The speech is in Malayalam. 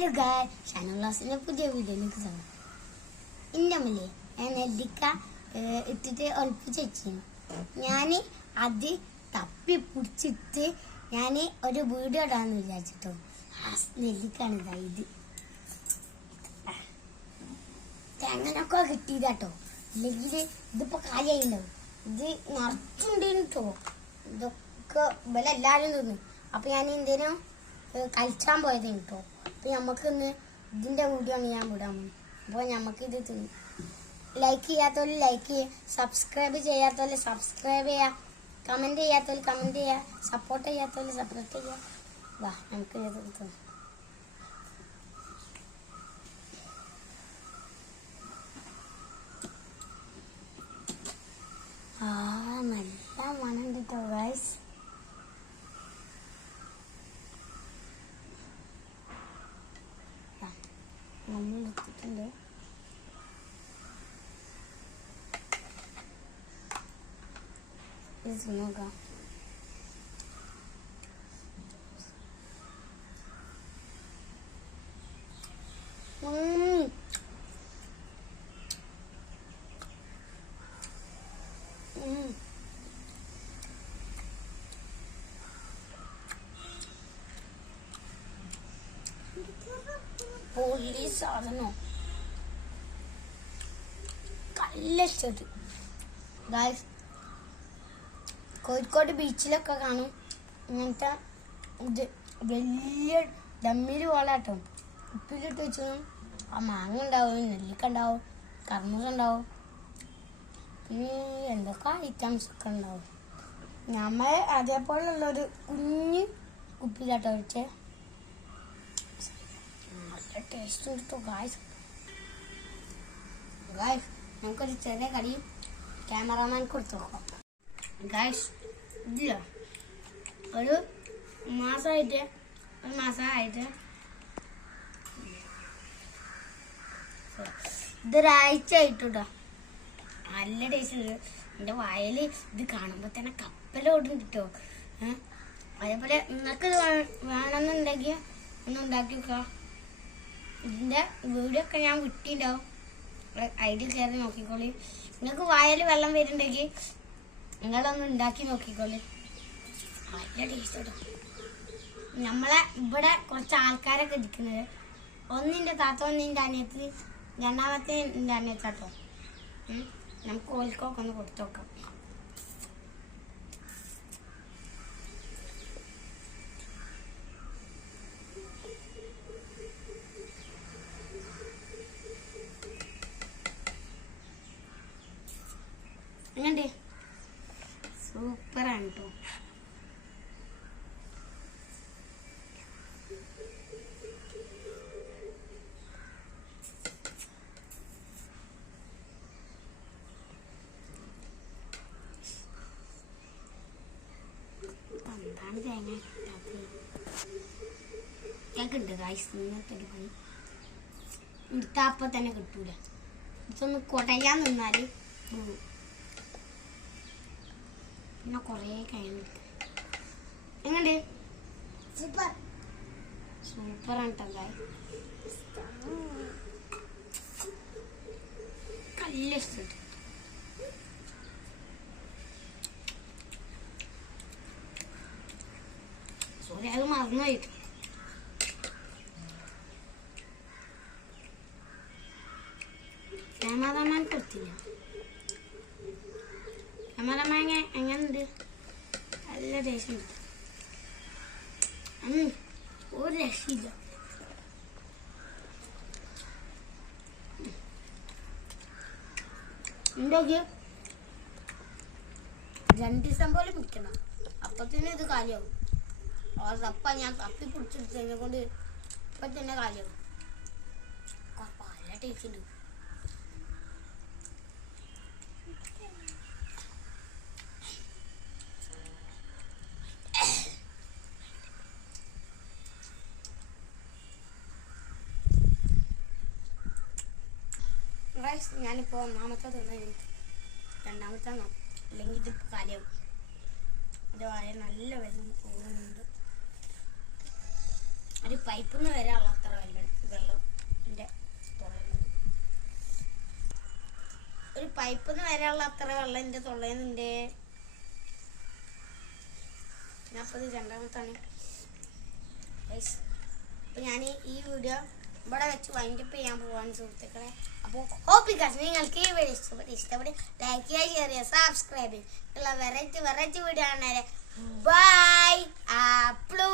ഹലോ ഗായ് ഷാനു ക്ലാസ്സിലെ പുതിയ വീഡിയോയിലേക്ക് സ്വാഗതം. ഇന്നമ്മല്ലേ ഞാൻ നെല്ലിക്ക ഇട്ടിട്ട് ഒളിപ്പിച്ച് ഞാൻ അത് തപ്പി പിടിച്ചിട്ട് ഞാൻ ഒരു വീഡിയോ ഇടാന്ന് വിചാരിച്ചിട്ടോ. ആ നെല്ലിക്കാണ് ഇതാ ഇത്. തേങ്ങനൊക്കെ കിട്ടിയതാട്ടോ. അല്ലെങ്കിൽ ഇതിപ്പോ കാലിയായിണ്ടാവും ഇത് നിറച്ചുണ്ട് കേട്ടോ ഇതൊക്കെ ഇവലെല്ലാവരും തിന്നു. അപ്പൊ ഞാൻ എന്തേലും കഴിച്ചാൻ കളിച്ചാൻ പോയത് കേട്ടോ അപ്പൊ നമുക്ക് ഇന്ന് ഇതിന്റെ വീഡിയോ ആണ് ഞാൻ വിടാൻ അപ്പോൾ നമുക്ക് ഇത് തിന്നു ലൈക്ക് ചെയ്യാത്തവർ ലൈക്ക് ചെയ്യുക സബ്സ്ക്രൈബ് ചെയ്യാത്തവർ സബ്സ്ക്രൈബ് ചെയ്യുക കമന്റ് ചെയ്യാത്തവർ കമന്റ് ചെയ്യുക സപ്പോർട്ട് ചെയ്യാത്തവർ സപ്പോർട്ട് ചെയ്യുക വാ നമുക്ക് ഇത് തിന്നു. ഇത് നോക്കാം ഉം. ഉം. പൊള്ളി സാധനം കല്ലിഷ്ടത് ഗായ്സ് കോഴിക്കോട് ബീച്ചിലൊക്കെ കാണും. ഇങ്ങനത്തെ ഇത് വലിയ ഡമ്മിൽ പോലാട്ടോ. ഉപ്പിലിട്ട് വെച്ചു ആ മാങ്ങ ഉണ്ടാവും നെല്ലിക്ക ഉണ്ടാവും കർമ്മസ് ഉണ്ടാവും. പിന്നെ എന്തൊക്കെ ഐറ്റംസ് ഒക്കെ ഉണ്ടാവും. നമ്മൾ അതേപോലുള്ളൊരു കുഞ്ഞ് കുപ്പിയിലാട്ടോ ഒഴിച്ചേ നല്ല ടേസ്റ്റ് കൊടുത്തു കേട്ടോ ഗായ്സ് ഗായ്സ് നമുക്കൊരു ചെറിയ കടി ക്യാമറമാൻ കൊടുത്തു നോക്കാം. ഗായ്സ് ഇതില്ല ഒരു മാസമായിട്ട് ഒരു മാസമായിട്ട് ഇതൊരാഴ്ച ആയിട്ടോ നല്ല ടേസ്റ്റ് എന്റെ വയൽ ഇത് കാണുമ്പോൾ തന്നെ കപ്പലോടും കിട്ടോ അതേപോലെ നിങ്ങൾക്ക് വേണമെന്നുണ്ടെങ്കിൽ ഒന്ന് ഉണ്ടാക്കി വെക്കാം ഇതിന്റെ വീഡിയോ ഒക്കെ ഞാൻ വിട്ടിണ്ടാവും. ഐഡിയ കയറി നോക്കിക്കോളി. നിങ്ങൾക്ക് വായൽ വെള്ളം വരുന്നുണ്ടെങ്കിൽ നിങ്ങളൊന്ന് ഉണ്ടാക്കി നോക്കിക്കോളി. നല്ല ടേസ്റ്റ് നമ്മളെ ഇവിടെ കുറച്ച് ആൾക്കാരൊക്കെ ഇരിക്കുന്നത്. ഒന്നിന്റെ താത്ത ഒന്നിന്റെ അനിയത്തി രണ്ടാമത്തെ എന്റെ അനിയത്താട്ടോ. നമുക്ക് ഓൽക്കൊക്കെ ഒന്ന് കൊടുത്തു നോക്കാം. സൂപ്പറാണ് കേട്ടോ എന്താണ് തേങ്ങ കേക്കുണ്ട് കായ്സ് ഇന്നത്തെ ഒരു പണി. എടുത്താ അപ്പൊ തന്നെ കിട്ടൂല. ഇതൊന്ന് കൊടയാൻ നിന്നാൽ പോകും പിന്നെ കുറേ സൂപ്പർ സോറി അത് മറന്നുപോയിട്ട് ക്യാമറമാൻ കൊടുത്തില്ല. ക്യാമറമാൻ എങ്ങനെയുണ്ട് നല്ല ടേസ്റ്റ് ഉണ്ട് ഉം, ഒരു രക്ഷയില്ല എന്തൊക്കെ രണ്ട് ദിവസം പോലെ പിടിക്കണം. അപ്പത്തന്നെ ഇത് കാലിയാവും. ആ തപ്പ ഞാൻ തപ്പി പിടിച്ചെടുത്തതിനെ കൊണ്ട് ഇപ്പൊ തന്നെ കാലിയാവും പല ടേസ്റ്റ് ഉണ്ട്. ഗൈസ് ഞാനിപ്പോൾ ഒന്നാമത്തെ തന്നെ രണ്ടാമത്തെ അല്ലെങ്കിൽ ഇത് കാര്യം. ഇത് വായ നല്ല വെള്ളം പോകുന്നുണ്ട് ഒരു പൈപ്പിൽ നിന്ന് വരാനുള്ള അത്ര വെള്ളം വെള്ളം ഒരു പൈപ്പിൽ നിന്ന് വരാനുള്ള അത്ര വെള്ളം എന്റെ തൊള്ളയുന്നുണ്ട് ഞാനപ്പോൾ ഇത് രണ്ടാമത്താണ് അപ്പം ഞാൻ ഈ വീഡിയോ ഇവിടെ വെച്ച് വൈൻഡപ്പ് ചെയ്യാൻ പോവാണ് സുഹൃത്തുക്കളെ. അപ്പോൾ ഹോപ്പിക്കാസ് നിങ്ങൾക്ക് ഈ വീഡിയോ ഇഷ്ടപ്പെട്ട് ഇഷ്ടപ്പെട്ട് ലൈക്ക് ചെയ്യുക ഷെയർ ചെയ്യുക സബ്സ്ക്രൈബ് ചെയ്യുക. വെറൈറ്റി വെറൈറ്റി വീഡിയോ ആണ് ബൈ ആപ്ലൂ